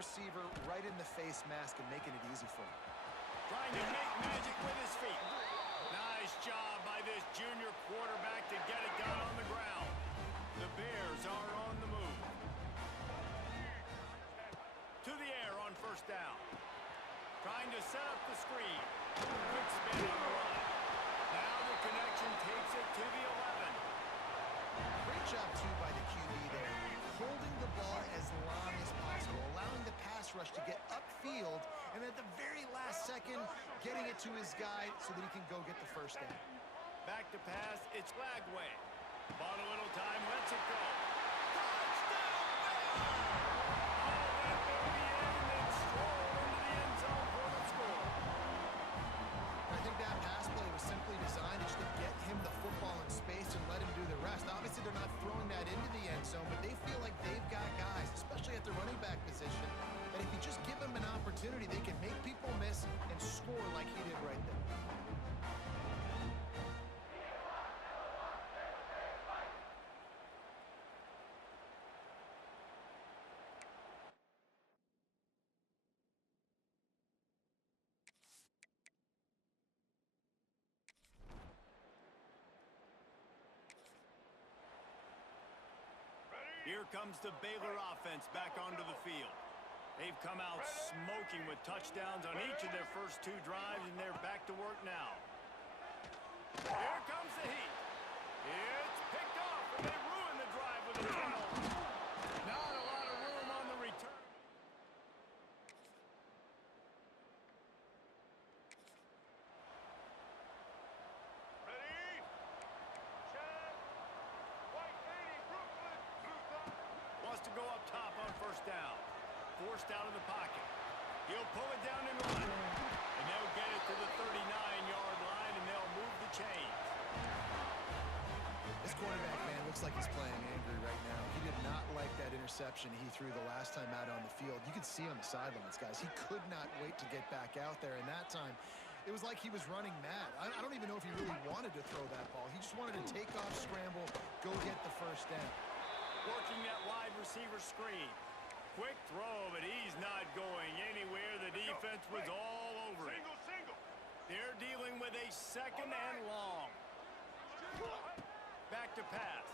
receiver right in the face mask and making it easy for him. Trying to make magic with his feet. Nice job by this junior quarterback to get it done on the ground. The Bears are on the move. To the air on first down. Trying to set up the screen. Quick spin on the run. Now the connection takes it to the 11. Great job, too, by the QB there. Holding the ball as long as possible, allowing the pass rush to get upfield, and at the very last second, getting it to his guy so that he can go get the first down. Back to pass, it's Lagway. Bought a little time, lets it go. Touchdown, Bears! Oh, that baby in and then stroll into the end zone for the score. I think that pass play was simply designed just to get him the football in space and let him do the rest. Obviously, they're not throwing that into the end zone, but they feel like they've got guys, especially at the running back position, that if you just give them an opportunity, they can make people miss and score like he did right there. Here comes the Baylor offense back onto the field. They've come out smoking with touchdowns on each of their first two drives, and they're back to work now. Here comes the heat. It's picked off, and they ruin the drive with a turnover. Not a lot of room on the return. Wants to go up top on first down. Forced out of the pocket. He'll pull it down and run. And they'll get it to the 39-yard line, and they'll move the chains. This quarterback, man, looks like he's playing angry right now. He did not like that interception he threw the last time out on the field. You could see on the sidelines, guys. He could not wait to get back out there, and that time, it was like he was running mad. I don't even know if he really wanted to throw that ball. He just wanted to take off, scramble, go get the first down. Working that wide receiver screen. Quick throw, but he's not going anywhere. The defense was all over it. They're dealing with a second and long. Back to pass.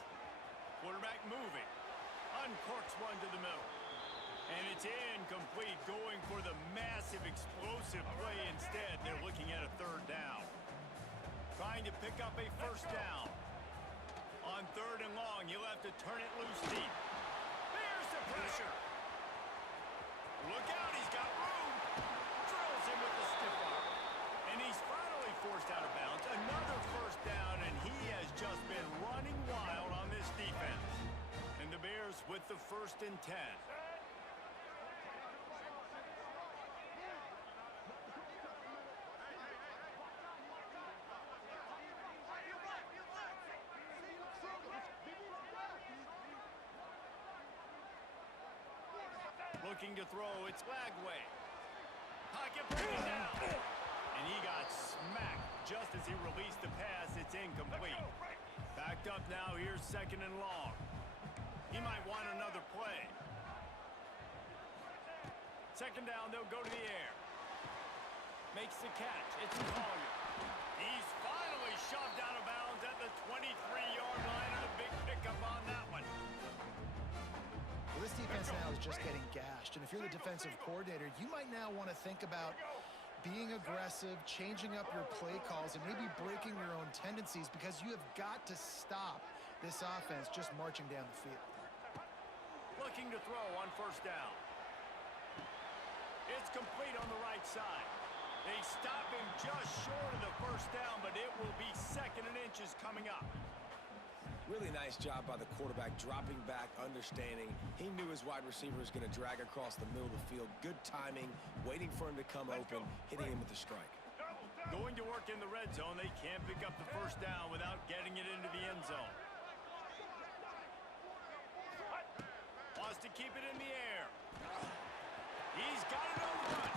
Quarterback moving. Uncorks one to the middle. And it's incomplete, going for the massive explosive play instead. They're looking at a third down. Trying to pick up a first down. On third and long, you'll have to turn it loose deep. There's the pressure. Look out, he's got room. Drills him with the stiff arm. And he's finally forced out of bounds. Another first down, and he has just been running wild on this defense. And the Bears with the 1st and 10. Looking to throw, it's Lagway. Pocket breaking down. And he got smacked just as he released the pass. It's incomplete. Backed up now, here's second and long. He might want another play. Second down, they'll go to the air. Makes the catch, it's Collier. He's finally shoved out of bounds at the 23-yard line, and a big pickup on that one. Well, this defense now is just getting gashed, and if you're the defensive coordinator, you might now want to think about being aggressive, changing up your play calls, and maybe breaking your own tendencies, because you have got to stop this offense just marching down the field. Looking to throw on first down. It's complete on the right side. They stop him just short of the first down, but it will be second and inches coming up. Really nice job by the quarterback, dropping back, understanding. He knew his wide receiver was going to drag across the middle of the field. Good timing, waiting for him to come open, hitting him with the strike. Going to work in the red zone. They can't pick up the first down without getting it into the end zone. Wants to keep it in the air. He's got it on the run.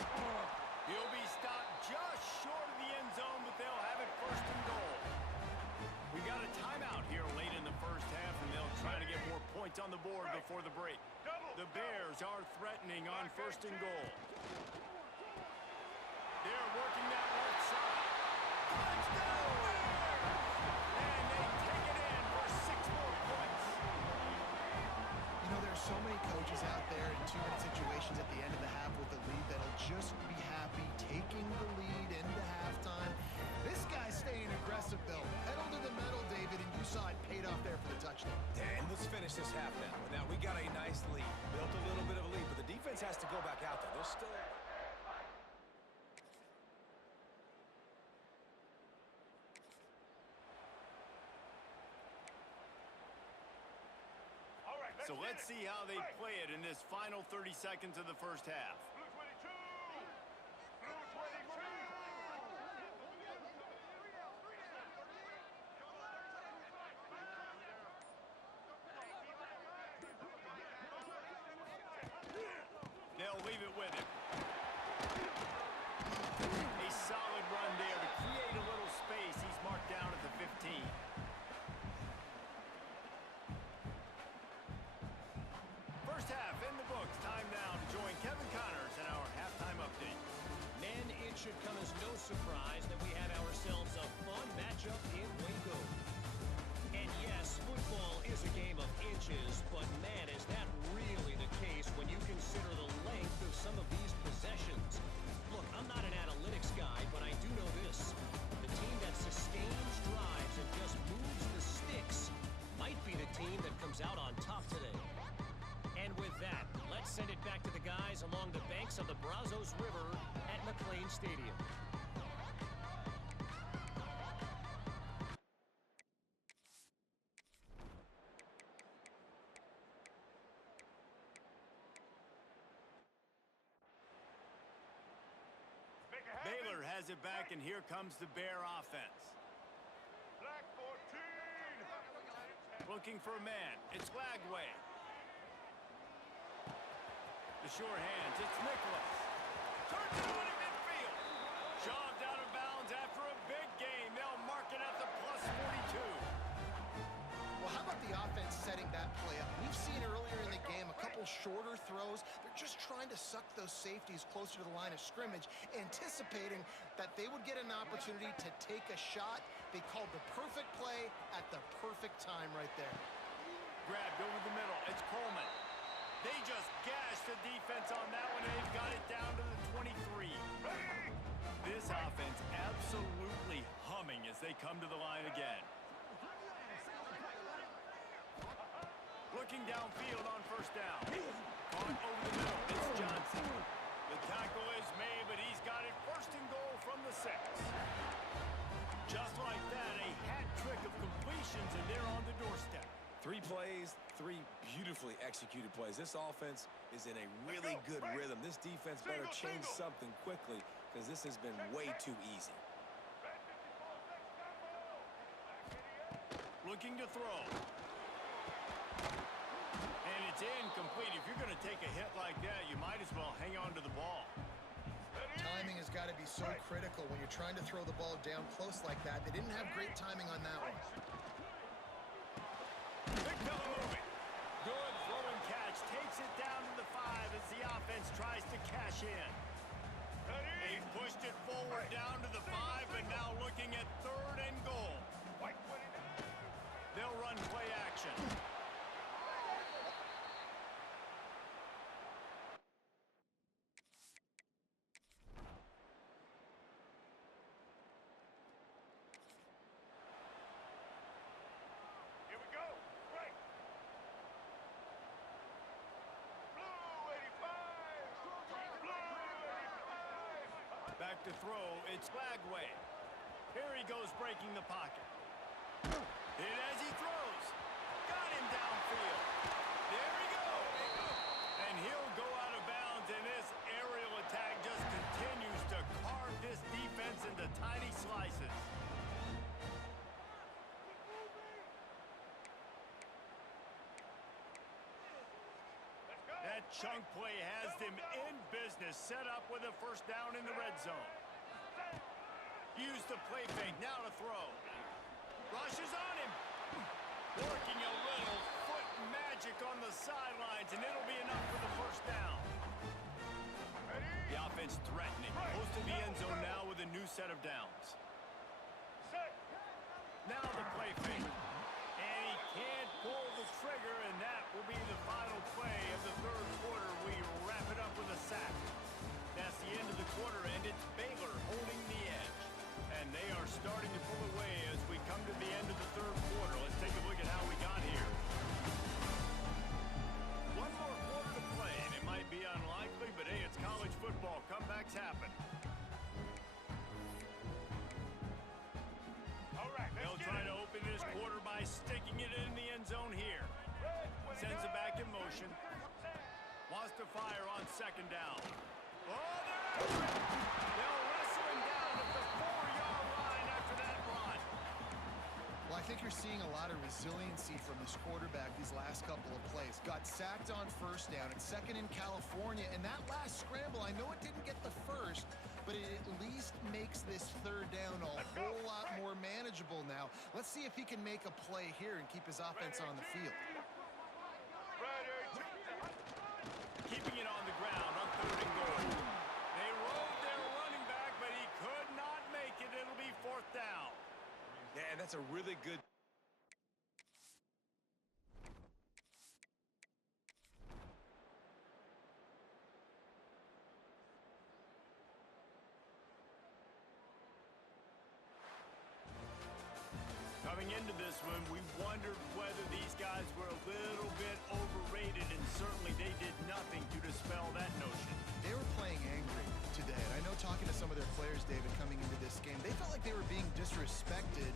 He'll be stopped just short of the end zone, but they'll have it first and goal. We got a timeout here late in the first half, and they'll try to get more points on the board before the break. The Bears are threatening on 1st and goal. They're working that left side. Touchdown Bears! And they take it in for 6 more points. You know, there's so many coaches out there in 2-minute situations at the end of the half with the lead that'll just be happy taking the lead into halftime. This guy's staying aggressive, though. Pedal to the metal, David, and you saw it paid off there for the touchdown. And let's finish this half now. Now, we got a nice lead. Built a little bit of a lead, but the defense has to go back out there. There's still... So let's see how they play it in this final 30 seconds of the first half. They'll leave it with him. A solid run there to create a little space. He's marked down at the 15. First half in the books. Time now to join Kevin Connors in our halftime update. Men, it should come as no surprise that we have ourselves a fun matchup in Waco. And yes, football is a game of inches, but man, is that really the case when you consider the length of some of these possessions. Look, I'm not an analytics guy, but I do know this. The team that sustains drives and just moves the sticks might be the team that comes out on top today. And with that, let's send it back to the guys along the banks of the Brazos River at McLean Stadium. Baylor has it back, and here comes the Bear offense. Black 14. Looking for a man. It's Lagway. The sure hands. It's Nicholas. Turns it over to midfield. Shoved out of bounds after a big game. They'll mark it at the plus 42. Well, how about the offense setting that play up? We've seen earlier in the game a couple shorter throws. They're just trying to suck those safeties closer to the line of scrimmage, anticipating that they would get an opportunity to take a shot. They called the perfect play at the perfect time right there. Grabbed over the middle. It's Coleman. They just gashed the defense on that one, and they've got it down to the 23. This offense absolutely humming as they come to the line again. Looking downfield on first down. Caught over the middle. It's Johnson. The tackle is made, but he's got it 1st and goal from the 6. Just like that, a hat trick of completions, and they're on the doorstep. 3 plays, 3 beautifully executed plays. This offense is in a really good rhythm. This defense better change something quickly because this has been way too easy. Looking to throw. And it's incomplete. If you're going to take a hit like that, you might as well hang on to the ball. Timing has got to be so critical when you're trying to throw the ball down close like that. They didn't have great timing on that one. Big fella moving. Good throw and catch. Takes it down to the 5 as the offense tries to cash in. They've pushed it forward down to the 5, and now looking at 3rd and goal. They'll run play action. Back to throw, it's Lagway. Here he goes breaking the pocket. Hit as he throws. Got him downfield. There he goes. And he'll go out of bounds, and this aerial attack just continues to carve this defense into tiny slices. That chunk play has them in business, set up with a 1st down in the red zone. Use the play fake, now to throw. Rushes on him. Working a little foot magic magic on the sidelines, and it'll be enough for the first down. The offense threatening. Close to the end zone now with a new set of downs. Now the play fake. And he can't pull the trigger, and that will be the final play of the third quarter. We wrap it up with a sack. That's the end of the quarter, and it's Baylor holding the edge. And they are starting to pull away as we come to the end of the third quarter. Let's take a look at how we got here. One more quarter to play, and it might be unlikely, but hey, it's college football. Comebacks happen. They'll try to open this quarter by sticking it in the end zone here. Sends it back in motion. Wants to fire on second down. Oh, they'll wrestle him down at the 4-yard line after that run. Well, I think you're seeing a lot of resiliency from this quarterback these last couple of plays. Got sacked on first down and second in California. And that last scramble, I know it didn't get the first, but it at least makes this third down a whole lot more manageable now. Let's see if he can make a play here and keep his offense on the field. Keeping it on the ground on third and goal. They rolled their running back, but he could not make it. It'll be fourth down. Yeah, and that's a really good... Coming into this one, we wondered whether these guys were a little bit overrated, and certainly they did nothing to dispel that notion. They were playing angry today. And I know talking to some of their players, David, coming into this game, they felt like they were being disrespected.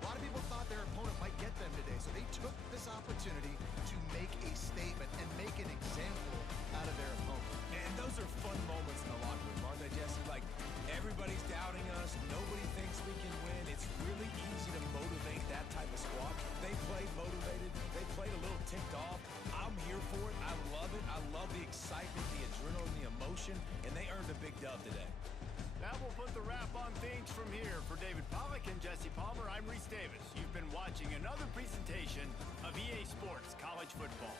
A lot of people thought their opponent might get them today, so they took this opportunity to make a statement and make an example out of their opponent. And those are fun moments in the locker room, aren't they, Jesse? Like, everybody's doubting us. Nobody thinks we can win. It's really easy to motivate that type of squad. They played motivated. They played a little ticked off. I'm here for it. I love it. I love the excitement, the adrenaline, the emotion, and they earned a big dub today. That will put the wrap on things from here. For David Pollack and Jesse Palmer, I'm Reese Davis. You've been watching another presentation of EA Sports College Football.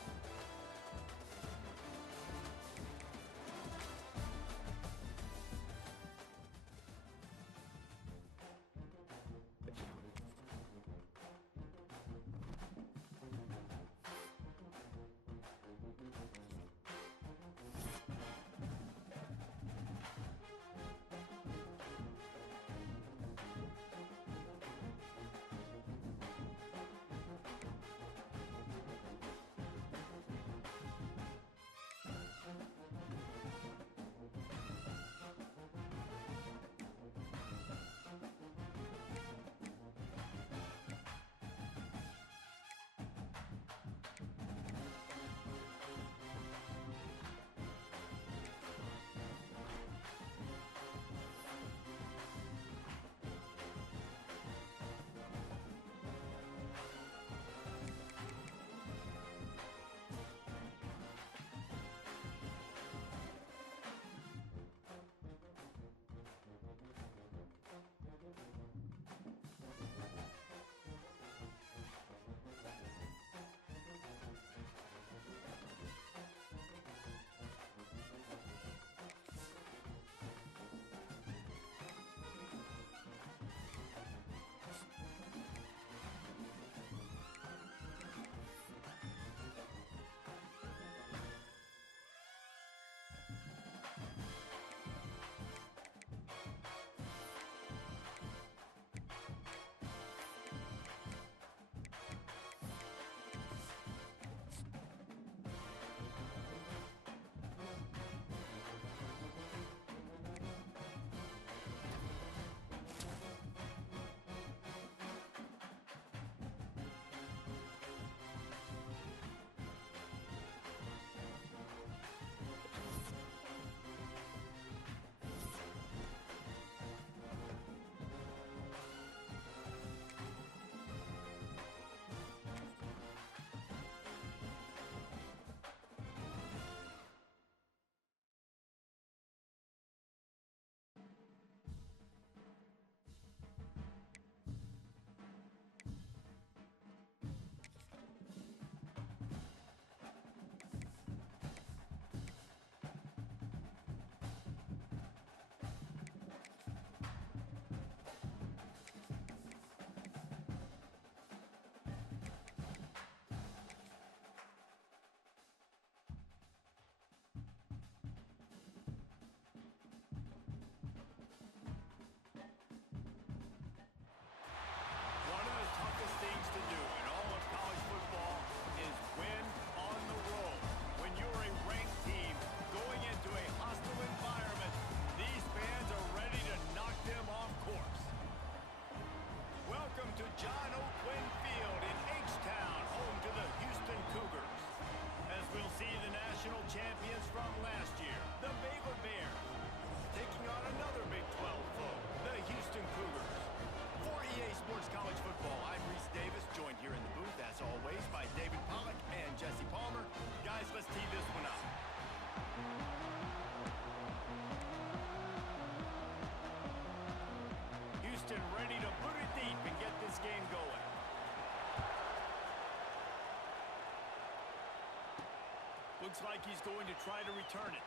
Looks like he's going to try to return it.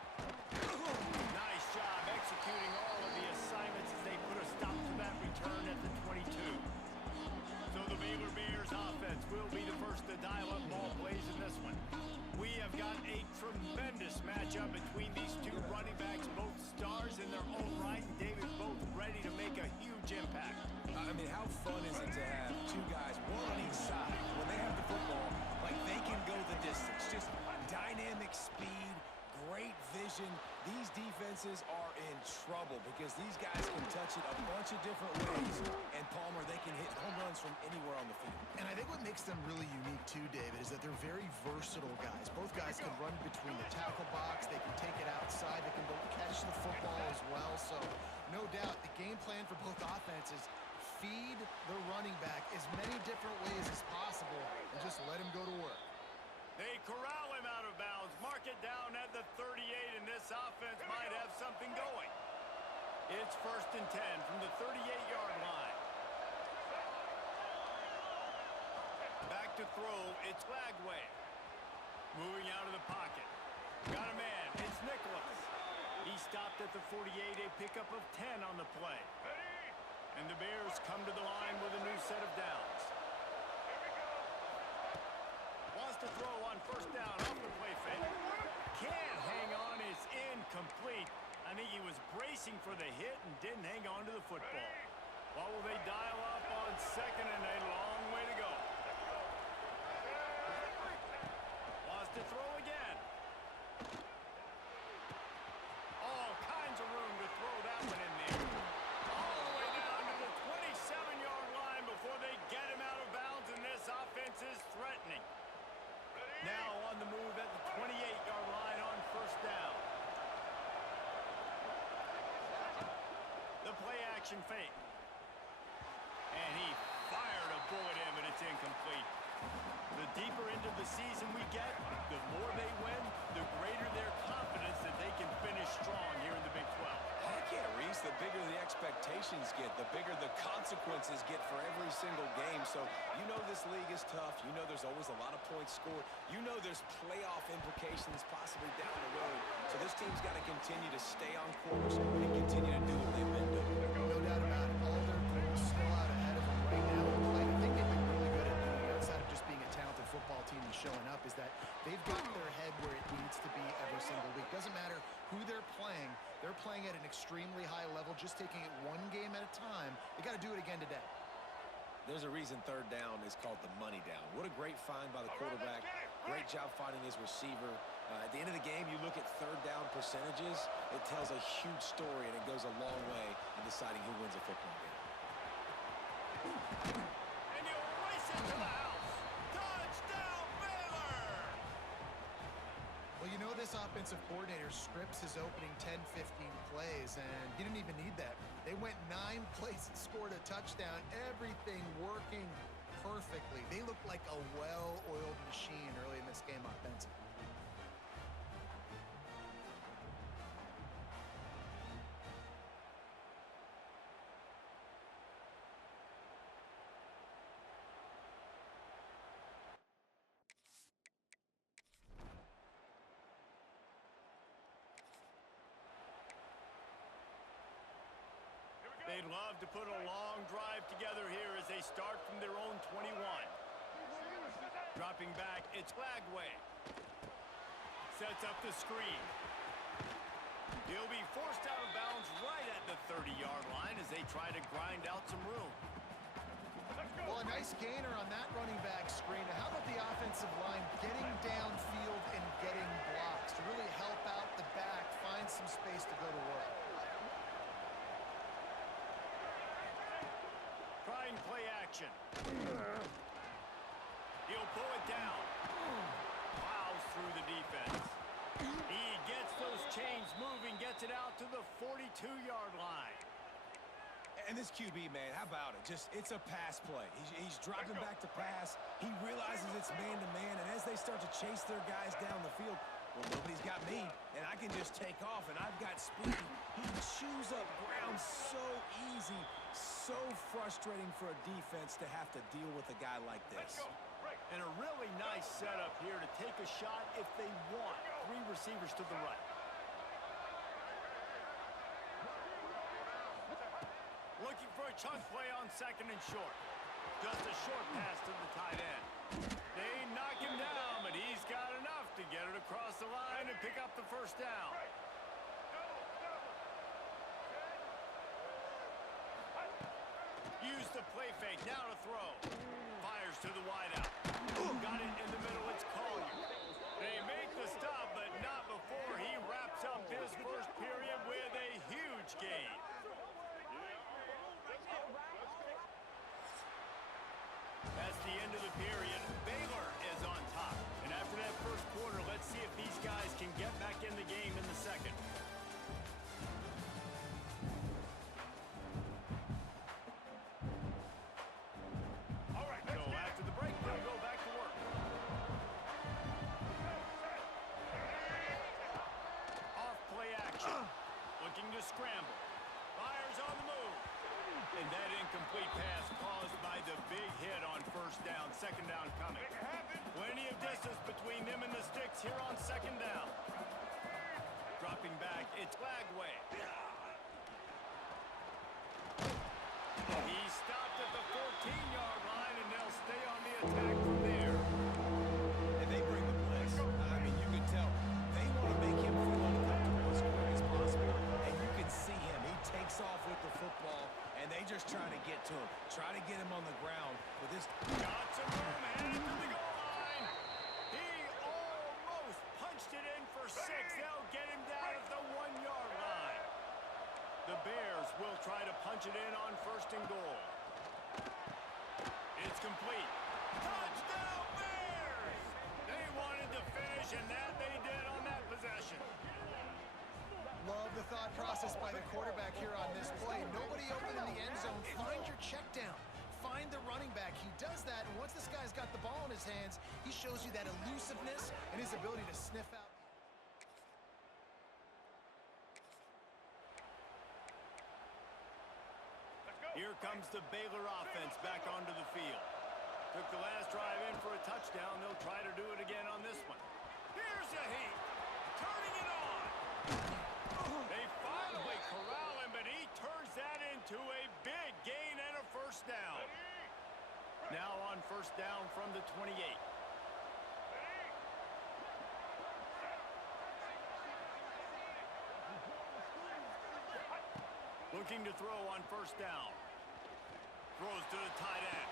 Nice job executing all of the assignments as they put a stop to that return at the 22. So the Baylor Bears offense will be the first to dial up ball plays in this one. We have got a tremendous matchup between these two running backs, both stars in their own right, and David, both ready to make a huge impact. I mean, how fun is it to have two guys, one on each side, when they have the football, like they can go the distance. Just dynamic speed, great vision. These defenses are in trouble because these guys can touch it a bunch of different ways. And Palmer, they can hit home runs from anywhere on the field. And I think what makes them really unique too, David, is that they're very versatile guys. Both guys can run between the tackle box. They can take it outside. They can both catch the football as well. So no doubt the game plan for both offenses, feed the running back as many different ways as possible and just let him go to work. They corral him out of bounds, mark it down at the 38, and this offense might have something going. It's 1st and 10 from the 38-yard line. Back to throw, it's Lagway. Moving out of the pocket. Got a man, it's Nicholas. He stopped at the 48, a pickup of 10 on the play. And the Bears come to the line with a new set of downs. Wants to throw on 1st down off the play fake. Can't hang on, it's incomplete. I think he was bracing for the hit and didn't hang on to the football. What will they dial up on 2nd and a long way to go? Wants to throw again. All kinds of room to throw that one in there. All the way down to the 27-yard line before they get him out of bounds, and this offense is threatening. Now on the move at the 28-yard line on 1st down. The play action fake. And he fired a bullet in, but it's incomplete. The deeper into the season we get, the more they win, the greater their confidence that they can finish strong here in the Big 12. Heck yeah, Reese, the bigger the expectations get, the bigger the consequences get for every single game. So you know this league is tough. You know there's always a lot of points scored. You know there's playoff implications possibly down the road. So this team's got to continue to stay on course and continue to do what they've been doing. No doubt about it. All their goals still out ahead of them right now. I think they've been really good at doing it, outside of just being a talented football team and showing up, is that they've got their head where it needs to be every single week. Doesn't matter who they're playing at an extremely high level, just taking it one game at a time. They got to do it again today. There's a reason 3rd down is called the money down. What a great find by the quarterback. Great job finding his receiver. At the end of the game, you look at 3rd down percentages. It tells a huge story, and it goes a long way in deciding who wins a football game. And you race it to the house. Touchdown, Baylor! Well, you know this offensive coordinator scripts his opening 10, 15 plays, and he didn't even need that. They went 9 plays and scored a touchdown. Everything working perfectly. They looked like a well-oiled machine early in this game offensively. They'd love to put a long drive together here as they start from their own 21. Dropping back, it's Lagway. Sets up the screen. He'll be forced out of bounds right at the 30-yard line as they try to grind out some room. Well, a nice gainer on that running back screen. How about the offensive line getting downfield and getting blocks to really help out the back, find some space to go to work? Trying play action. He'll pull it down. Plows through the defense. He gets those chains moving, gets it out to the 42-yard line. And this QB, man, how about it? It's a pass play. He's dropping back to pass. He realizes it's man-to-man, and as they start to chase their guys down the field, well, nobody's got me, and I can just take off, and I've got speed. He chews up ground so easy, so frustrating for a defense to have to deal with a guy like this. And a really nice setup here to take a shot if they want. three receivers to the right. Looking for a chunk play on second and short. Just a short pass to the tight end. They knock him down, but he's got enough to get it across the line and pick up the first down. Use the play fake, now to throw. Fires to the wideout. Got it in the middle, it's Collier. They make the stop, but not before he wraps up this first period with a huge gain. That's the end of the period. Baylor is on top. And after that first quarter, let's see if these guys can get back in the game in the second. All right, so after the break, they'll go back to work. Off play action. Looking to scramble. Fires on the move. And that incomplete pass caused by the big hit on first down. Second down coming. Plenty of distance between them and the sticks here on second down. Dropping back, it's Lagway. He stopped at the 14-yard line, and they'll stay on the attack from there. And they bring the blitz. I mean, you can tell. They want to make him feel uncomfortable as quick as possible. And you can see him. He takes off with the football, and they just try to get to him. Try to get him on the ground with this. Got some room, headed to the goal line. He almost punched it in for 6. They'll get him down at the 1-yard line. The Bears will try to punch it in on first and goal. It's complete. Touchdown, Bears! They wanted to finish, and that they did on that possession. Love the thought process by the quarterback here on this play. Nobody open in the end zone. Find your check down. Find the running back. He does that, and once this guy's got the ball in his hands, he shows you that elusiveness and his ability to sniff out. Here comes the Baylor offense back onto the field. Took the last drive in for a touchdown. They'll try to do it again on this one. Here's a heat. Turning it on. They finally corral him, but he turns that into a big gain and a first down. Now on first down from the 28. Looking to throw on first down. Throws to the tight end.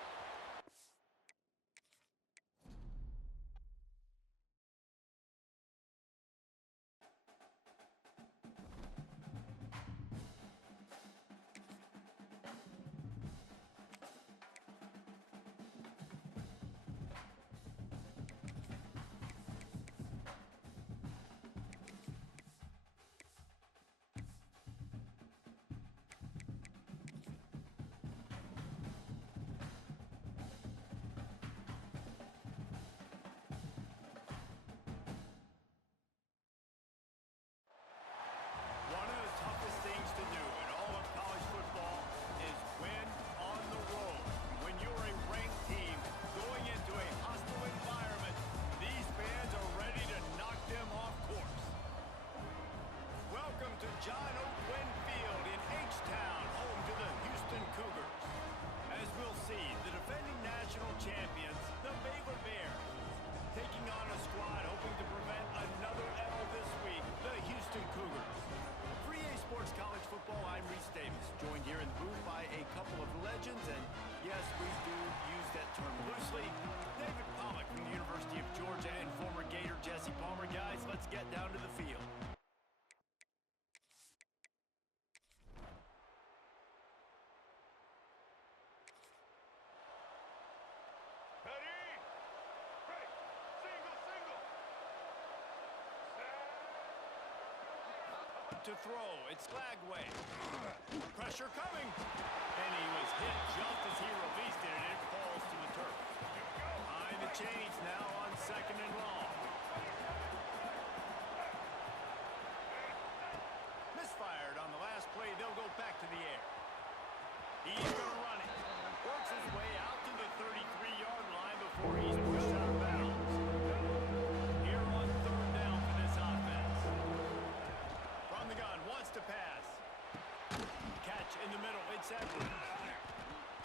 To throw, it's Lagway. Pressure coming. And he was hit just as he released it, and it falls to the turf. Behind the chains now on second and long. Misfired on the last play. They'll go back to the air. He's going to run it. Works his way out to the 33-yard line before he's pushed out of bounds. Here on third down for this offense. in the middle. It's Edwards.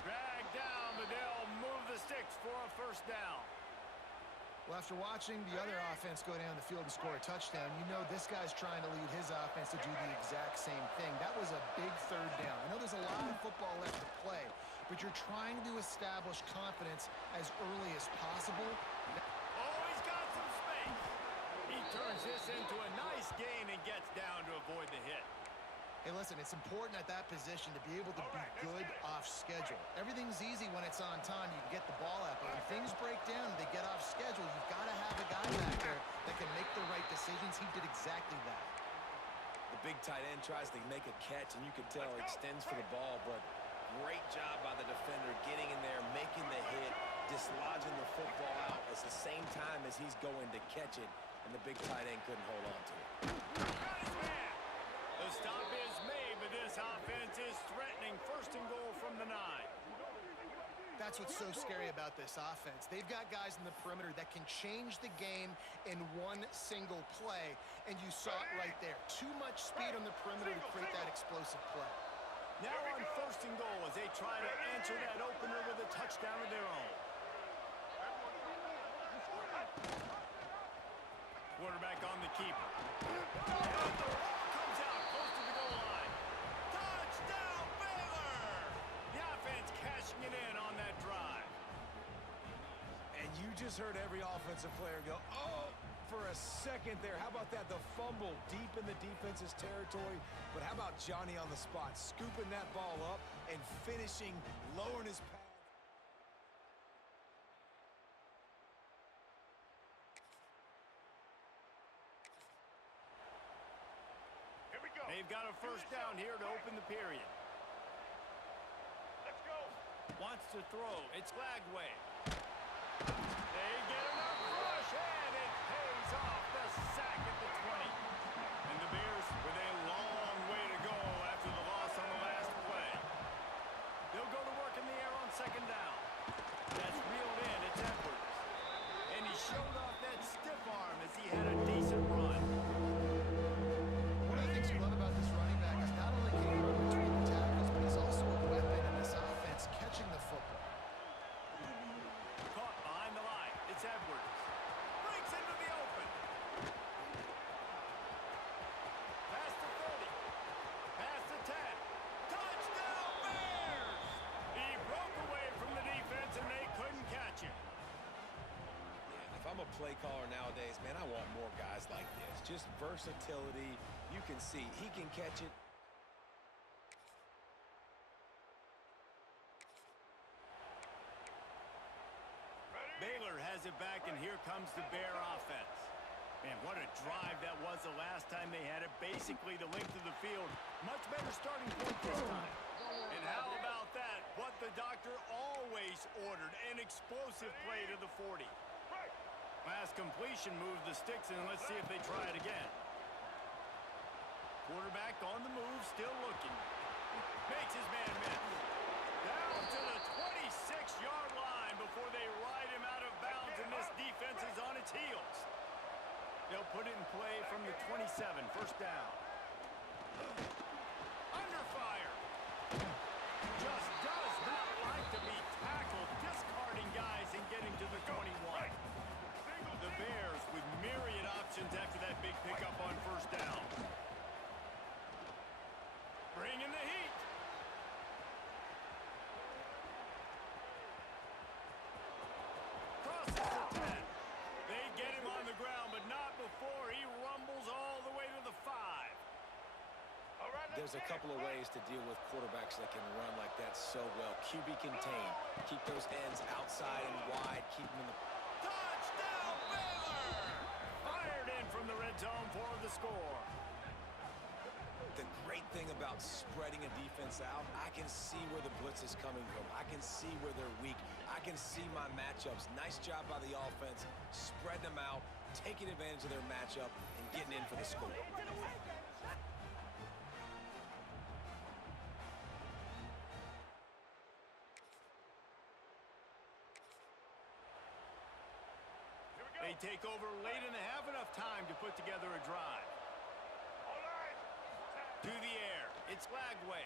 Dragged down, but they'll move the sticks for a first down. Well, after watching the other offense go down the field and score a touchdown, you know this guy's trying to lead his offense to do the exact same thing. That was a big third down. I know there's a lot of football left to play, but you're trying to establish confidence as early as possible. Oh, he's got some space. He turns this into a nice gain and gets down to avoid the hit. Hey, listen, it's important at that position to be able to be good off schedule. Everything's easy when it's on time. You can get the ball out, but when things break down, they get off schedule. You've got to have a guy back there that can make the right decisions. He did exactly that. The big tight end tries to make a catch, and you can tell he extends for the ball, but great job by the defender getting in there, making the hit, dislodging the football out at the same time as he's going to catch it, and the big tight end couldn't hold on to it. The stop is made, but this offense is threatening. First and goal from the 9. That's what's so scary about this offense. They've got guys in the perimeter that can change the game in one single play, and you saw it right there. Too much speed on the perimeter to create that explosive play. Now on first and goal as they try to answer that opener with a touchdown of their own. Quarterback on the keeper. And the ball comes out close to the goal line. Touchdown, Baylor! The offense cashing it in on that drive. And you just heard every offensive player go, oh, for a second there. How about that? The fumble deep in the defense's territory. But how about Johnny on the spot, scooping that ball up and finishing, lowering his pass. They've got a first down here to open the period. Let's go. Wants to throw. It's Lagway. They get enough rush, and it pays off. The sack at the 20. And the Bears with a long way to go after the loss on the last play. They'll go to work in the air on second down. That's reeled in. It's Edwards. And he showed off that stiff arm as he had a decent run. One of the things you love about this running back is not only can he run between the tackles, but he's also a weapon in this offense catching the football. Caught behind the line. It's Edwards. Breaks into the open. Pass to 30. Pass to 10. Touchdown, Bears! He broke away from the defense, and they couldn't catch him. If I'm a play caller nowadays, man, I want more guys like this. Just versatility. You can see he can catch it. Baylor has it back, and here comes the Bear offense. Man, what a drive that was the last time they had it. Basically the length of the field. Much better starting point this time. And how about that? What the doctor always ordered, an explosive play to the 40. Last completion moved the sticks, and let's see if they try it again. Quarterback on the move, still looking. Makes his man miss. Down to the 26-yard line before they ride him out of bounds, and this defense is on its heels. They'll put it in play from the 27, first down. Under fire. Just does not like to be tackled, discarding guys and getting to the 21. The Bears with myriad options after that big pickup on first down. Bring in the heat. Crosses the 10. They get him on the ground, but not before he rumbles all the way to the 5. There's a couple of ways to deal with quarterbacks that can run like that so well. QB contained. Keep those ends outside and wide. Keep them in the... Touchdown, Baylor! Fired in from the red zone for the score. The great thing about spreading a defense out, I can see where the blitz is coming from. I can see where they're weak. I can see my matchups. Nice job by the offense, spreading them out, taking advantage of their matchup, and getting in for the score. They take over late in the half, enough time to put together a drive. To the air, it's Lagway.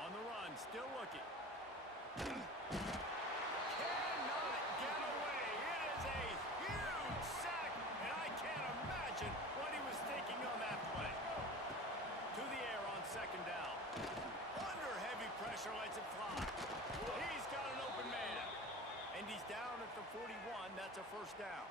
On the run, still looking. Cannot get away. It is a huge sack, and I can't imagine what he was thinking on that play. To the air on second down. Under heavy pressure, lets it fly. He's got an open man. And he's down at the 41. That's a first down.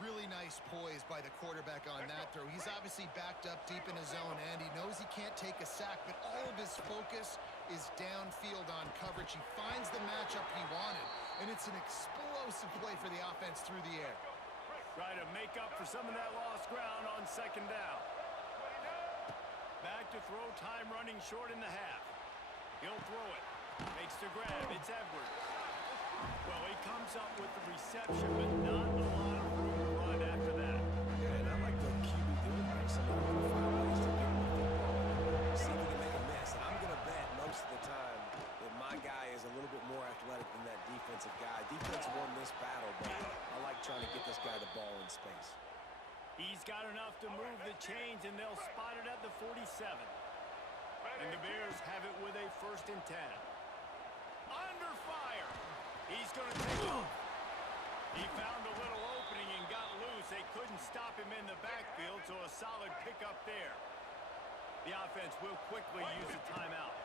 Really nice poise by the quarterback on that throw. He's obviously backed up deep in his own end. He knows he can't take a sack, but all of his focus is downfield on coverage. He finds the matchup he wanted, and it's an explosive play for the offense through the air. Try to make up for some of that lost ground on second down. Back to throw, time running short in the half. He'll throw it. Makes the grab. It's Edwards. Well, he comes up with the reception, but not a lot of room to run after that. Yeah, and I like the QB doing that. So now we're going to find ways to get him the football. See if he can make a miss. And I'm going to bet most of the time that my guy is a little bit more athletic than that defensive guy. Defense won this battle, but I like trying to get this guy the ball in space. He's got enough to move the chains, and they'll spot it at the 47. And the Bears have it with a 1st and 10. Under fire. He's going to take off. He found a little opening and got loose. They couldn't stop him in the backfield, so a solid pickup there. The offense will quickly use a timeout.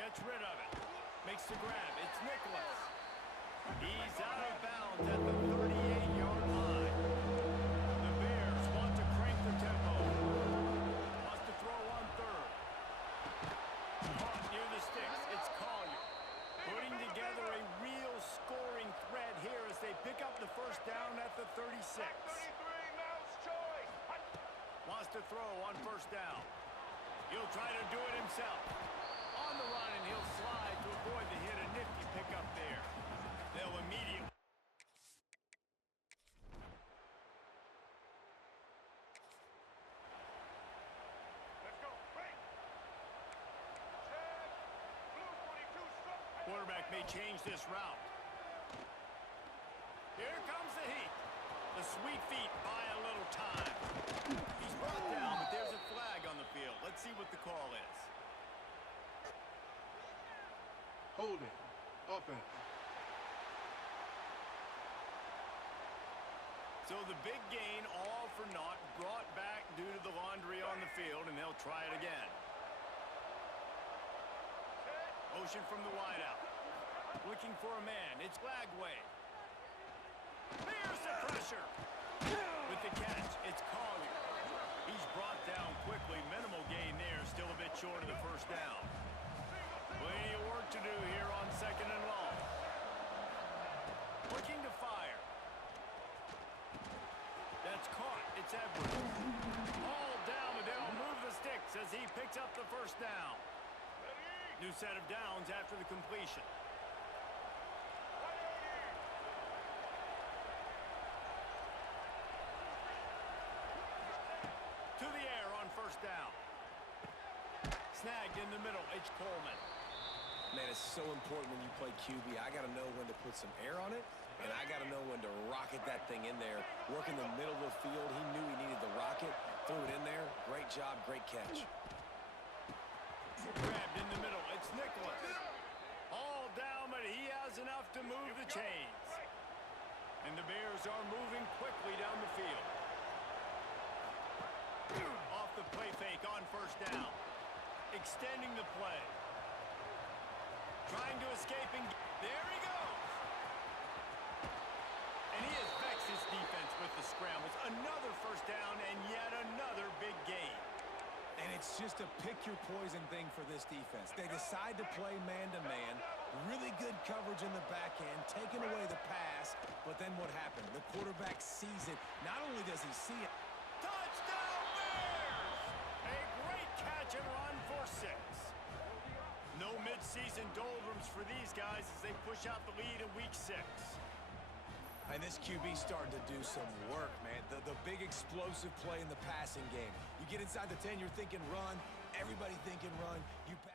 Gets rid of it. Makes the grab. It's Nicholas. He's out of bounds at the 38-yard line. The Bears want to crank the tempo. Wants to throw on third. Caught near the sticks. It's Collier. Putting together a real scoring threat here as they pick up the first down at the 36. Wants to throw on first down. He'll try to do it himself. On the run, and he'll slide to avoid the hit. A nifty pickup there. They'll immediately... Quarterback may change this route. Here comes the heat. The sweet feet buy a little time. He's brought down, but there's a flag on the field. Let's see what the call is. Holding. Offense. So the big gain, all for naught, brought back due to the laundry on the field, and they'll try it again. Motion from the wideout. Looking for a man. It's Lagway. There's the pressure. With the catch, it's Collier. He's brought down quickly. Minimal gain there. Still a bit short of the first down. Plenty of work to do here on second and long. Looking to fire. That's caught. It's Edwards. All down, but they'll move the sticks as he picks up the first down. New set of downs after the completion. To the air on first down. Snagged in the middle. H. Coleman. Man, it's so important when you play QB. I got to know when to put some air on it, and I got to know when to rocket that thing in there. Work in the middle of the field. He knew he needed the rocket. Threw it in there. Great job. Great catch. Grabbed in the middle. It's Nicholas. All down, but he has enough to move the chains. And the Bears are moving quickly down the field. Off the play fake on first down. Extending the play. Trying to escape, and there he goes. And he has vexed his defense with the scrambles. Another first down and yet another big gain. And it's just a pick-your-poison thing for this defense. They decide to play man-to-man, really good coverage in the back end, taking away the pass, but then what happened? The quarterback sees it. Not only does he see it. Touchdown Bears! A great catch and run for 6. No mid-season doldrums for these guys as they push out the lead in week 6. And this QB starting to do some work, man. The big explosive play in the passing game. You get inside the 10, you're thinking run. Everybody thinking run. You pass.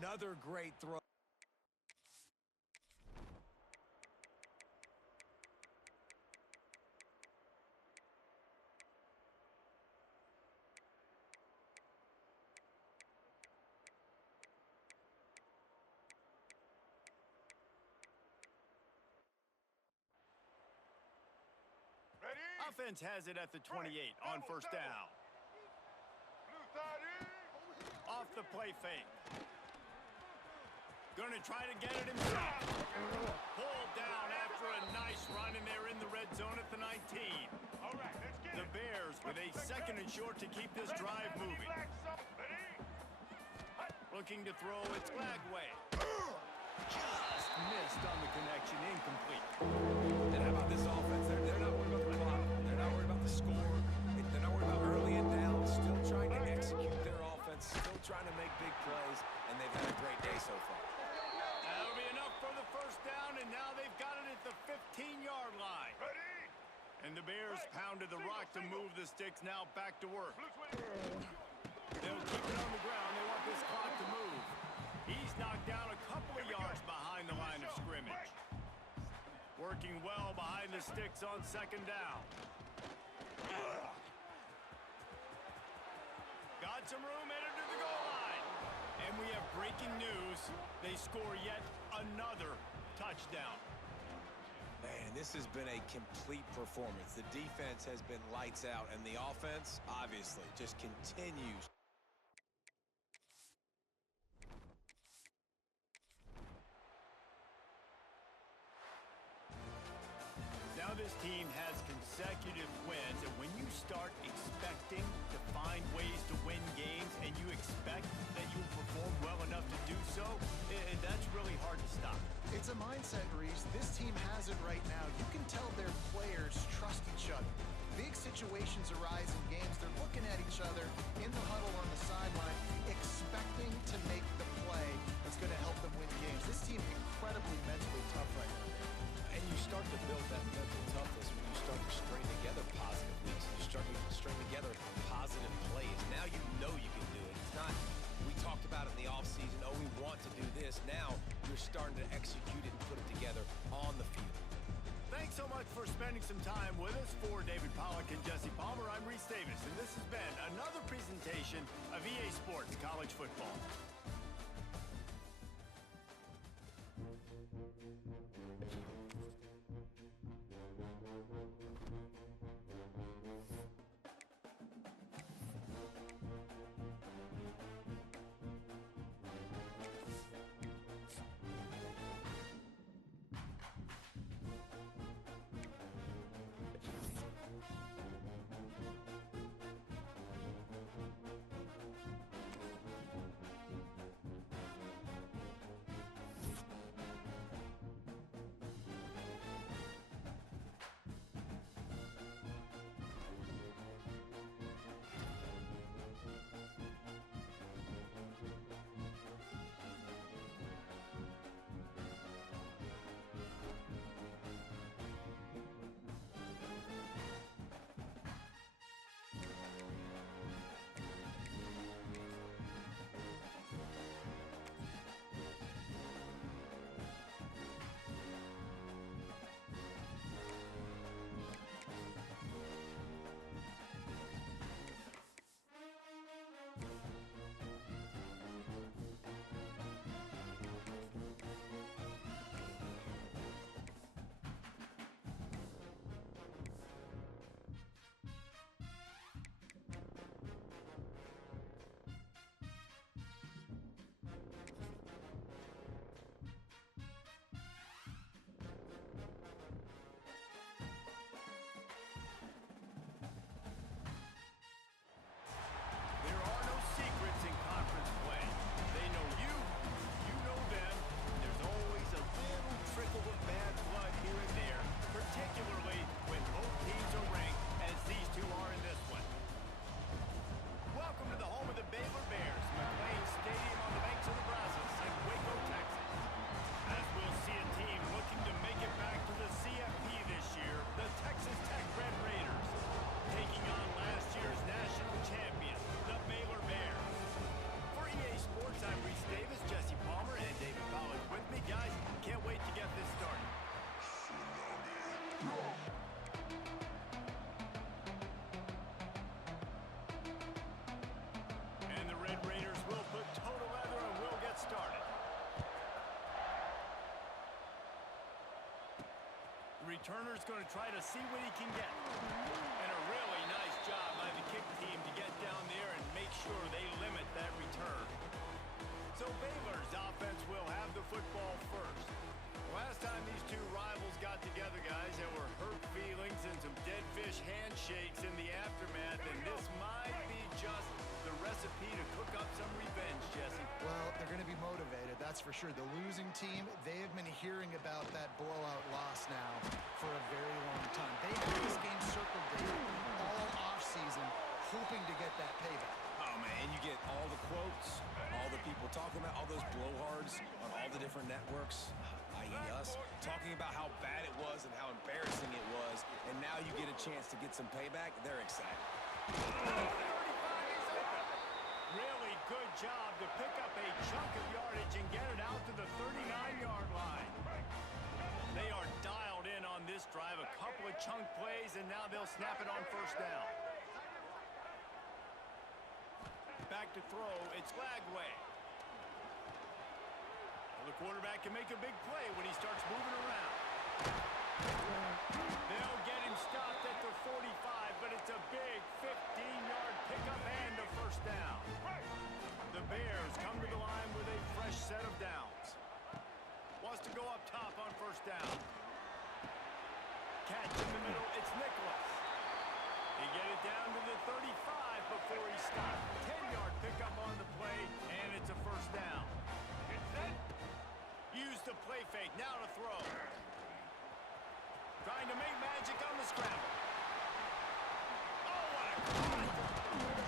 Another great throw. Offense has it at the 28 on first down. Off the play fake. Gonna try to get it himself. Pulled down after a nice run, and they're in the red zone at the 19. The Bears with a second and short to keep this drive moving. Looking to throw, it's Lagway. Just missed on the connection, incomplete. And how about this offense? They're not worried about the clock. They're not worried about the score. They're not worried about early and down. Still trying to execute their offense. Still trying to make big plays. And they've had a great day so far. That'll be enough for the first down, and now they've got it at the 15-yard line. And the Bears pounded the rock to move the sticks, now back to work. They'll keep it on the ground. They want this clock to move. He's knocked down a couple of yards behind the line of scrimmage. Working well behind the sticks on second down. Got some room, headed to the goal line. And we have breaking news. They score yet another touchdown. Man, this has been a complete performance. The defense has been lights out, and the offense, obviously, just continues. Now this team has consecutive wins, and when you start expecting to find ways to win games and you expect that you will perform well enough to do so, that's really hard to stop. It's a mindset, Reese. This team has it right now. You can tell their players trust each other. Big situations arise in games. They're looking at each other in the huddle on the sideline, expecting to make the play that's going to help them win games. This team incredibly mentally tough right now. And you start to build that mental toughness when you start to string together positive weeks. You start to string together positive plays. Now you know you can do it. It's not, we talked about it in the offseason, oh, we want to do this. Now you're starting to execute it and put it together on the field. Thanks so much for spending some time with us. For David Pollack and Jesse Palmer, I'm Reese Davis, and this has been another presentation of EA Sports College Football. returner's going to try to see what he can get. And a really nice job by the kick team to get down there and make sure they limit that return. So Baylor's offense will have the football first. Last time these two rivals got together, guys, there were hurt feelings and some dead fish handshakes in the aftermath, and this might be just the recipe to cook up some revenge, Jesse. Well, they're going to be motivated, that's for sure. The losing team, they have been hearing about that blowout loss now for a very long time. They had this game circled, David, all offseason, hoping to get that payback. Oh, man, you get all the quotes, all the people talking about, all those blowhards on all the different networks, i.e. us, talking about how bad it was and how embarrassing it was, and now you get a chance to get some payback. They're excited. Really good job to pick up a chunk of yardage and get it out to the 39-yard line. They are dialed in on this drive, a couple of chunk plays, and now they'll snap it on first down. Back to throw, it's Lagway. The quarterback can make a big play when he starts moving around. They'll get him stopped at the 45, but it's a big 15-yard pickup and a first down. The Bears come to the line with a fresh set of downs. Wants to go up top on first down. Catch in the middle, it's Nicholas. He get it down to the 35 before he stopped. 10-yard pickup on the play, and it's a first down. Use the play fake, now to throw. Trying to make magic on the scramble. Oh, what a catch!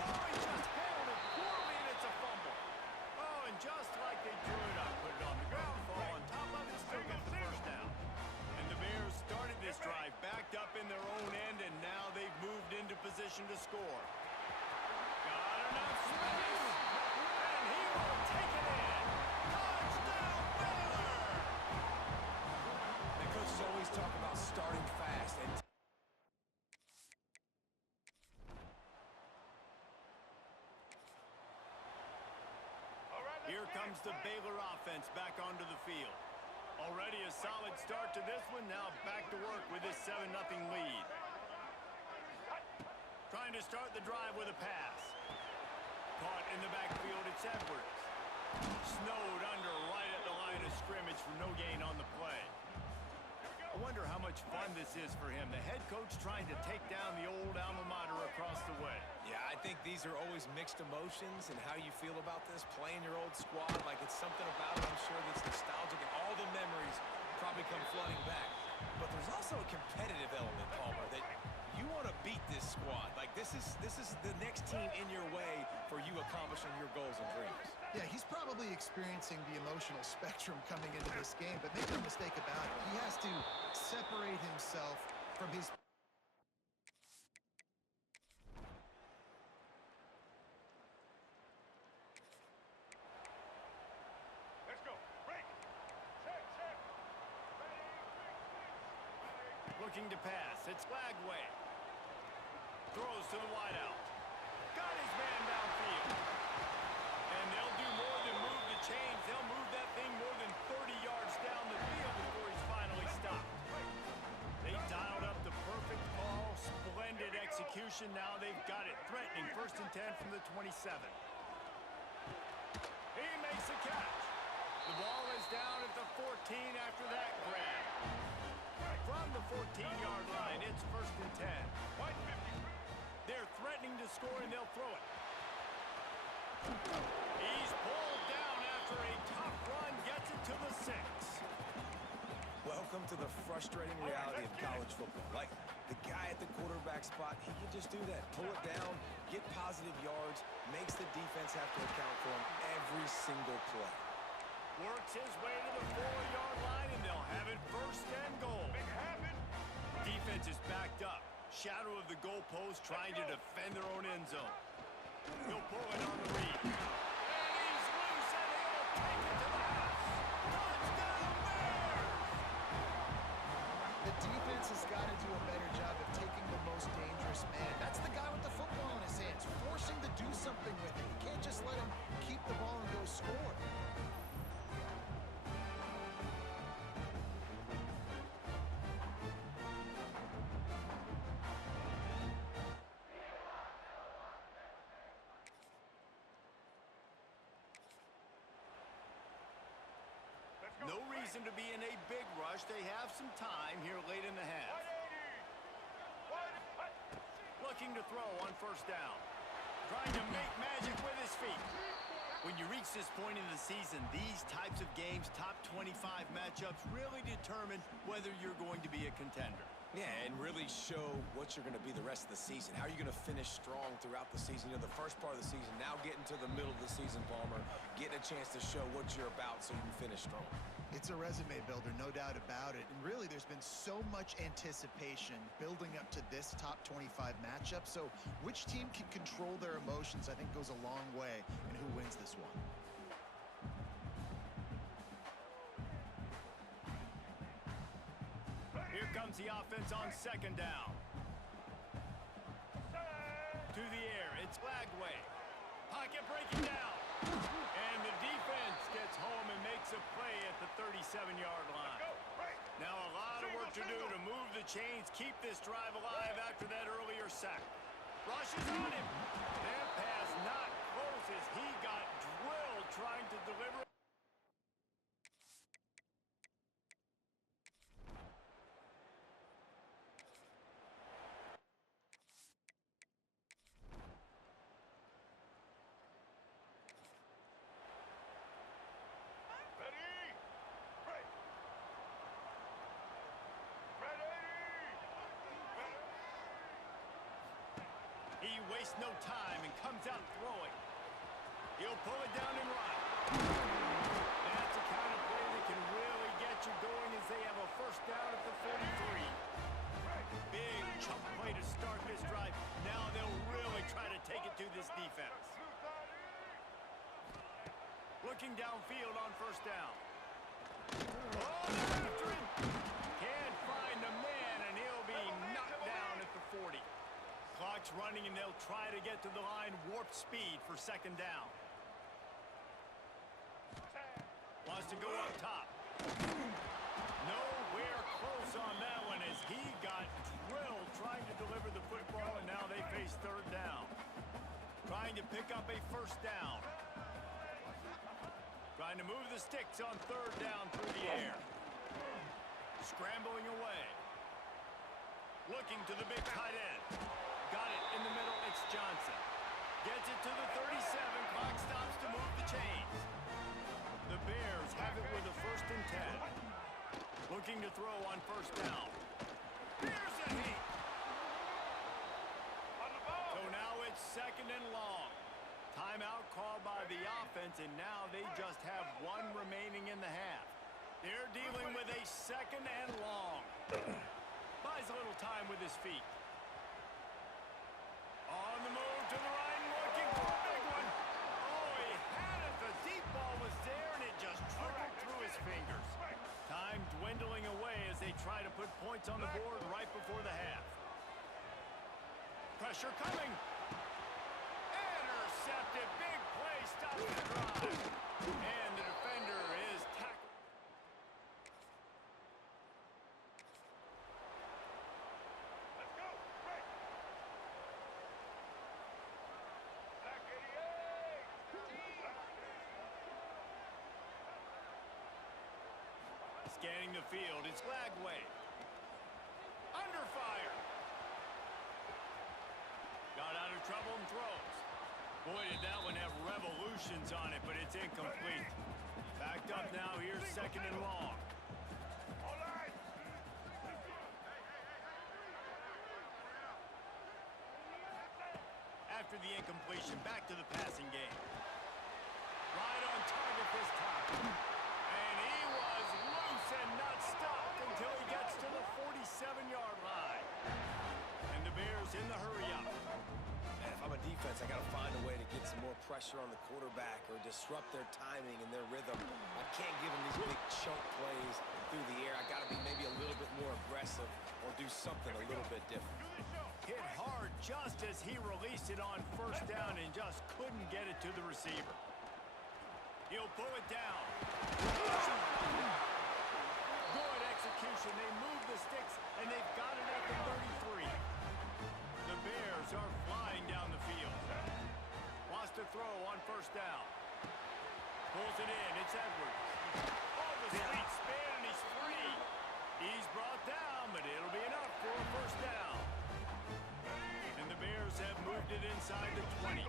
Oh, he just handled it poorly, and it's a fumble. Oh, and just like they drew it up, put it on the ground, fall on top of it, still gets the first down. And the Bears started this drive backed up in their own end, and now they've moved into position to score. Got enough space, and he will take it in. Touchdown, Baylor! The coaches always talk about starting fast and here comes the Baylor offense back onto the field. Already a solid start to this one. Now back to work with this 7-0 lead. Trying to start the drive with a pass. Caught in the backfield, it's Edwards. Snowed under right at the line of scrimmage for no gain on the play. I wonder how much fun this is for him. The head coach trying to take down the old alma mater across the way. yeah, I think these are always mixed emotions and how you feel about this, playing your old squad. Like, it's something about it, I'm sure, that's nostalgic, and all the memories probably come flooding back. But there's also a competitive element, Palmer, that you want to beat this squad. Like, this is the next team in your way for you accomplishing your goals and dreams. Yeah, he's probably experiencing the emotional spectrum coming into this game, but make no mistake about it, he has to separate himself from his... Let's go. Break. Check, check. Looking to pass, it's Lagway. Throws to the wideout. Got his man downfield. And they'll do more than move the chains. They'll move that thing more than 30 yards down the field before he's finally stopped. They dialed up the perfect ball. Splendid execution. Now they've got it. Threatening 1st and 10 from the 27. He makes the catch. The ball is down at the 14 after that grab. From the 14-yard line, it's 1st and 10. They're threatening to score, and they'll throw it. He's pulled down after a tough run, gets it to the 6. Welcome to the frustrating reality of college football. Like, the guy at the quarterback spot, he can just do that. Pull it down, get positive yards, makes the defense have to account for him every single play. Works his way to the 4-yard line, and they'll have it 1st and goal. Defense is backed up. Shadow of the goalpost, trying to defend their own end zone. He'll pull it on the read. And he's loose, and he'll take it to the house. Touchdown, Bears! The defense has got to do a better job of taking the most dangerous man. That's the guy with the football in his hands, forcing to do something with it. You can't just let him keep the ball and go score. No reason to be in a big rush. They have some time here late in the half. Looking to throw on first down. Trying to make magic with his feet. When you reach this point in the season, these types of games, top 25 matchups, really determine whether you're going to be a contender. Yeah, and really show what you're going to be the rest of the season. How are you going to finish strong throughout the season? You know, the first part of the season, now getting to the middle of the season, Palmer, getting a chance to show what you're about so you can finish strong. It's a resume builder, no doubt about it. And really, there's been so much anticipation building up to this top 25 matchup. So which team can control their emotions, I think, goes a long way in who wins this one. Here comes the offense on second down. To the air, it's Lagway. Pocket breaking down. And the defense gets home and makes a play at the 37-yard line. Now a lot of work to do to move the chains, keep this drive alive after that earlier sack. Rushes on him. That pass not close as he got drilled trying to deliver. He wastes no time and comes out throwing. He'll pull it down and run. That's a kind of play that can really get you going as they have a first down at the 43. Big chunk play to start this drive. Now they'll really try to take it to this defense. Looking downfield on first down. Oh, they're after him. Can't find the man, and he'll be knocked down at the 40. Clock's running, and they'll try to get to the line warp speed for second down. Wants to go up top. Nowhere close on that one as he got drilled trying to deliver the football, and now they face third down. Trying to pick up a first down. Trying to move the sticks on third down through the air. Scrambling away. Looking to the big tight end. Got it in the middle, it's Johnson. Gets it to the 37, clock stops to move the chains. The Bears have it with a 1st and 10. Looking to throw on first down. Here's a heat. So now it's 2nd and long. Timeout called by the offense, and now they just have one remaining in the half. They're dealing with a 2nd and long. Buys a little time with his feet. On the move to the right, looking for a big one. Oh, he had it. The deep ball was there, and it just trickled through his fingers. Time dwindling away as they try to put points on the board right before the half. Pressure coming. Intercepted. Big play. Stops the drive. And the defender is tackled. Let's go. Break. Back 88. Scanning the field, it's Lagway. Under fire. Got out of trouble and throws. Boy, did that one have revolutions on it, but it's incomplete. Backed up now, here's 2nd and long. All right. After the incompletion, back to the passing game. Right on target this time. And he was loose and not stopped until he gets to the 47-yard line. And the Bears in the hurry-up. Man, if I'm a defense, I got to find a way to get some more pressure on the quarterback or disrupt their timing and their rhythm. I can't give them these big chunk plays through the air. I got to be maybe a little bit more aggressive or do something a little bit different. Hit hard just as he released it on first down and just couldn't get it to the receiver. He'll pull it down. Good execution. They move the sticks, and they've got it at the 33. The Bears are flying down the field. Wants to throw on first down. Pulls it in. It's Edwards. Oh, the sweet Bears have moved it inside the 20.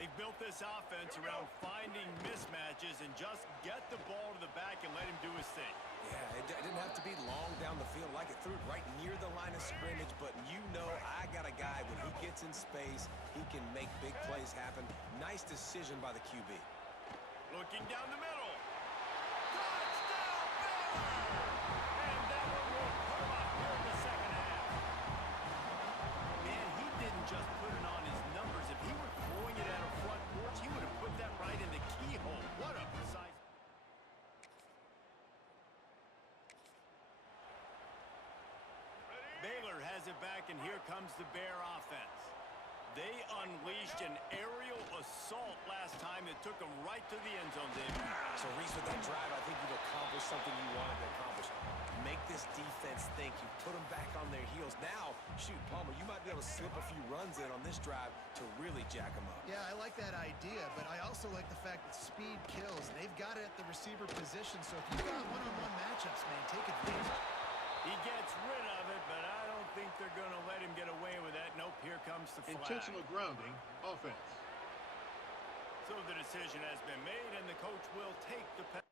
They've built this offense around finding mismatches and just get the ball to the back and let him do his thing. Yeah, it didn't have to be long down the field. Like it threw it right near the line of scrimmage, but you know I got a guy, when he gets in space, he can make big plays happen. Nice decision by the QB. Looking down the middle. Touchdown, Baylor! And that one will come up here in the second half. Man, he didn't just put it on his numbers. If he were throwing it at a front porch, he would have put that right in the keyhole. What a precise... Baylor has it back, and here comes the Bear offense. They unleashed an aerial assault last time that took them right to the end zone, David. So, Reese, with that drive, I think you've accomplished something you wanted to accomplish. Make this defense think. You put them back on their heels. Now, shoot, Palmer, you might be able to slip a few runs in on this drive to really jack them up. Yeah, I like that idea, but I also like the fact that speed kills. They've got it at the receiver position, so if you've got one-on-one matchups, man, take advantage. He gets rid of it, but I don't think they're going to let him get away with that. Nope, here comes the flag. Intentional grounding, offense. So the decision has been made, and the coach will take the penalty.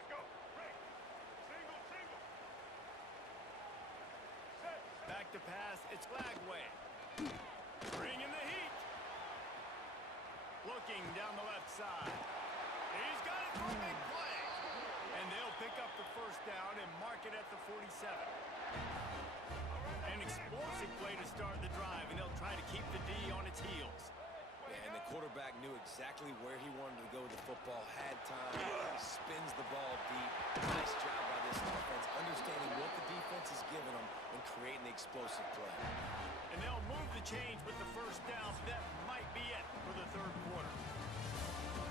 Let's go. Break. Single, single. Set. Back to pass, it's Flagway. Bringing the heat. Looking down the left side. He's got it for a big play. And they'll pick up the first down and mark it at the 47. An explosive play to start the drive, and they'll try to keep the D on its heels. Yeah, and the quarterback knew exactly where he wanted to go with the football, had time, spins the ball deep. Nice job by this offense, understanding what the defense is giving them and creating the explosive play. And they'll move the chains with the first down. That might be it for the third quarter.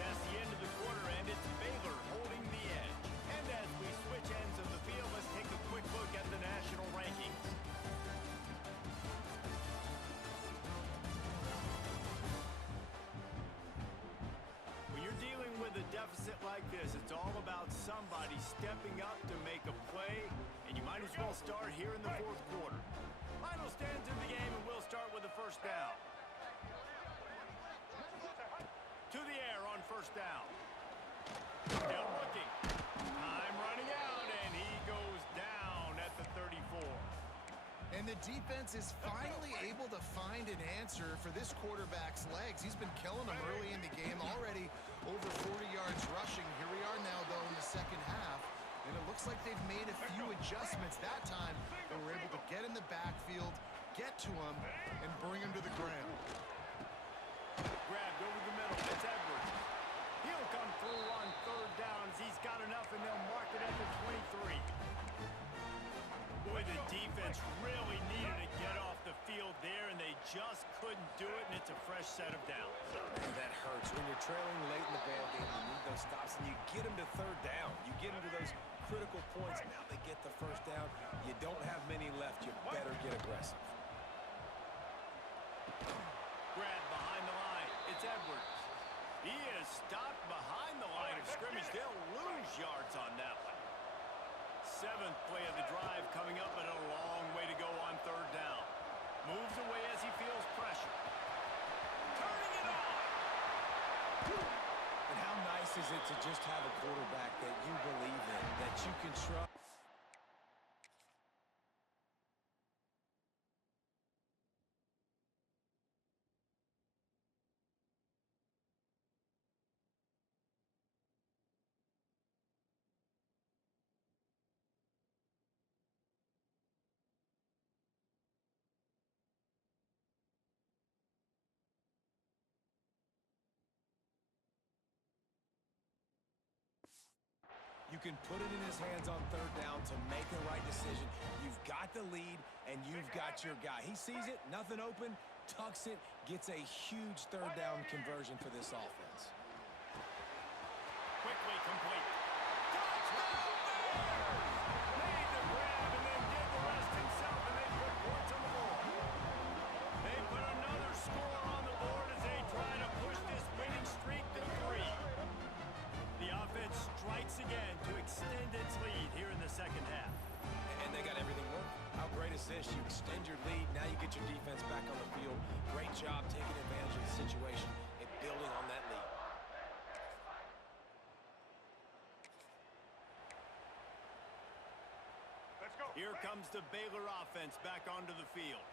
That's the end of the quarter, and it's Baylor holding the edge. And as we switch ends of the field, let's take a quick look at the national rankings. When you're dealing with a deficit like this, it's all about somebody stepping up to make a play, and you might as well start here in the fourth quarter. Final stands in the game, and we'll start with the first down. To the air on first down. Still looking. Time running out, and he goes down at the 34. And the defense is finally able to find an answer for this quarterback's legs. He's been killing them early in the game, already over 40 yards rushing. Here we are now, though, in the second half. And it looks like they've made a few adjustments that time. They were able to get in the backfield, get to him, and bring him to the ground. Grabbed over the middle. It's Edwards. He'll come through on third downs. He's got enough, and they'll mark it at the 23. Boy, the defense really needed to get off the field there, and they just couldn't do it, and it's a fresh set of downs. And that hurts. When you're trailing late in the ball game, you need those stops, and you get them to third down. You get them to those critical points. Now they get the first down. You don't have many left. You better get aggressive. Grabbed behind the line. It's Edwards. He is stopped behind the line of scrimmage. They'll lose yards on that one. Seventh play of the drive coming up, but a long way to go on third down. Moves away as he feels pressure. Turning it on. And how nice is it to just have a quarterback that you believe in, that you can trust? You can put it in his hands on third down to make the right decision. You've got the lead, and you've got your guy. He sees it, nothing open, tucks it, gets a huge third down conversion for this offense. Quickly complete. Touchdown! Made the grab and then did the rest himself, and they put points on the board. They put another score on the board as they try to push this winning streak to 3. The offense strikes again to extend its lead here in the second. job taking advantage of the situation and building on that lead. Let's go. Here comes the Baylor offense back onto the field.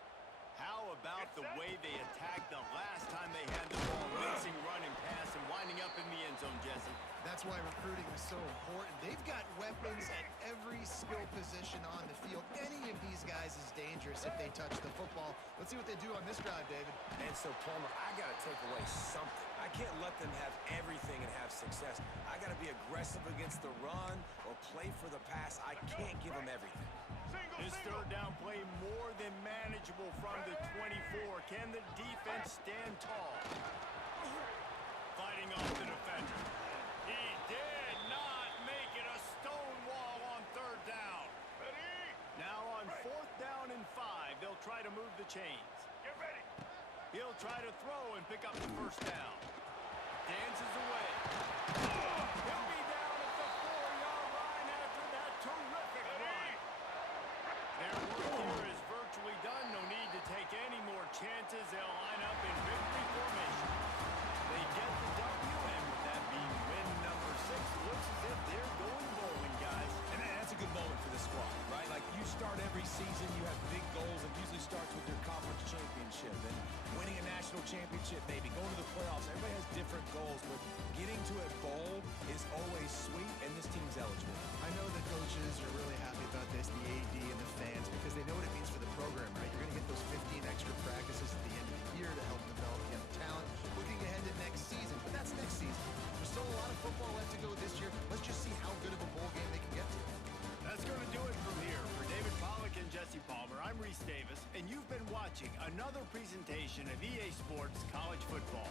How about the way they attacked the last time they had the ball, mixing run and pass and winding up in the end zone, Jesse? That's why recruiting is so important. They've got weapons at every skill position on the field. Any of these guys is dangerous if they touch the football. Let's see what they do on this drive, David. And so, Palmer, I got to take away something. I can't let them have everything and have success. I got to be aggressive against the run or play for the pass. I can't give them everything. This third down play more than manageable from the 24. Can the defense stand tall? Fighting off the defender. He did not make it a stone wall on third down. Now on fourth down and 5, they'll try to move the chains. Get ready. He'll try to throw and pick up the first down. Dances away. He'll be down at the 4-yard line after that terrific run. Their work here is virtually done. No need to take any more chances. They'll line up in victory formation. They get the W, and with that being win number 6, looks as if they're going bowling, guys. And that's a good moment for the squad, right? Like, you start every season, you have big goals. It usually starts with your conference championship and winning a national championship, maybe going to the playoffs. Everybody has different goals, but getting to a bowl is always sweet, and this team's eligible. I know the coaches are really happy about this, the AD and the fans, because they know what it means for the program, right? You're going to get those 15 extra practices at the end of the year to help develop young talent. Looking ahead to next season, but that's next season. There's still a lot of football left to go this year. Let's just see how good of a bowl game they can get to. That's going to do it from here. For David Pollack and Jesse Palmer, I'm Reese Davis, and you've been watching another presentation of EA Sports College Football.